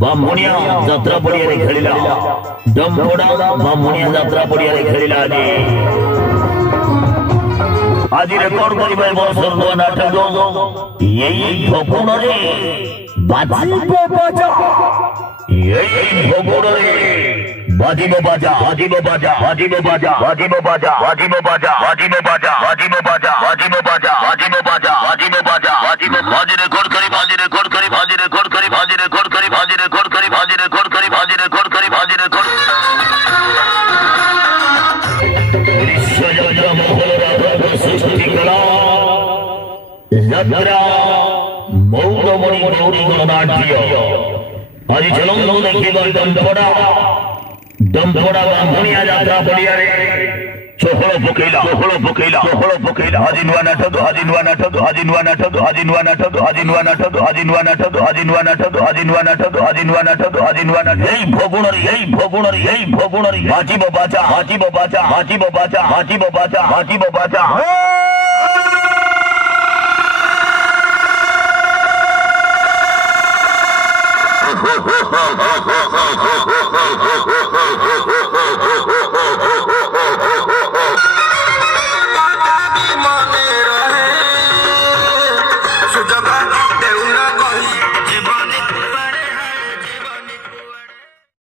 बामुनिया यात्रा पड़िया रे खेलिला डमबोड़ा बामुनिया यात्रा पड़िया रे खेलिला आज रेकॉर्ड करिबा बसर नो नाटक यही भगुण रे बाजिब बाजा यही भगुण रे बाजिब बाजा बाजिब बाजा बाजिब बाजा बाजिब बाजा बाजिब बाजा बाजिब बाजा बाजिब बाजा बाजिब बाजा बाजिब बाजा बाजिब बाजा बाजिब बाजी रेकॉर्ड करी बाजी रेकॉर्ड करी बाजी रेकॉर्ड करी बाजी रेकॉर्ड करी बाजी रेकॉर्ड करी बाजी रेकॉर्ड करी बाजी रेकॉर्ड करी बाजी रेकॉर्ड विश्वजगत मोहन राधा सृष्टि कला यात्रा मौनमणि गौरी गणनाट्य आज चलो देखिएगा दमबोड़ा बामुनिया यात्रा पड़िया रे चोहड़ पकेला चोहड़ पकेला चोहड़ पकेला हाजिनवा नाटक हाजिनवा नाटक हाजिनवा नाटक हाजिनवा नाटक हाजिनवा नाटक हाजिनवा नाटक हाजिनवा नाटक हाजिनवा नाटक हाजिनवा नाटक हाजिनवा नाटक यही भगुणरी यही भगुणरी यही भगुणरी हाजिब बाजा हाजिब बाजा हाजिब बाजा हाजिब बाजा हाजिब बाजा हो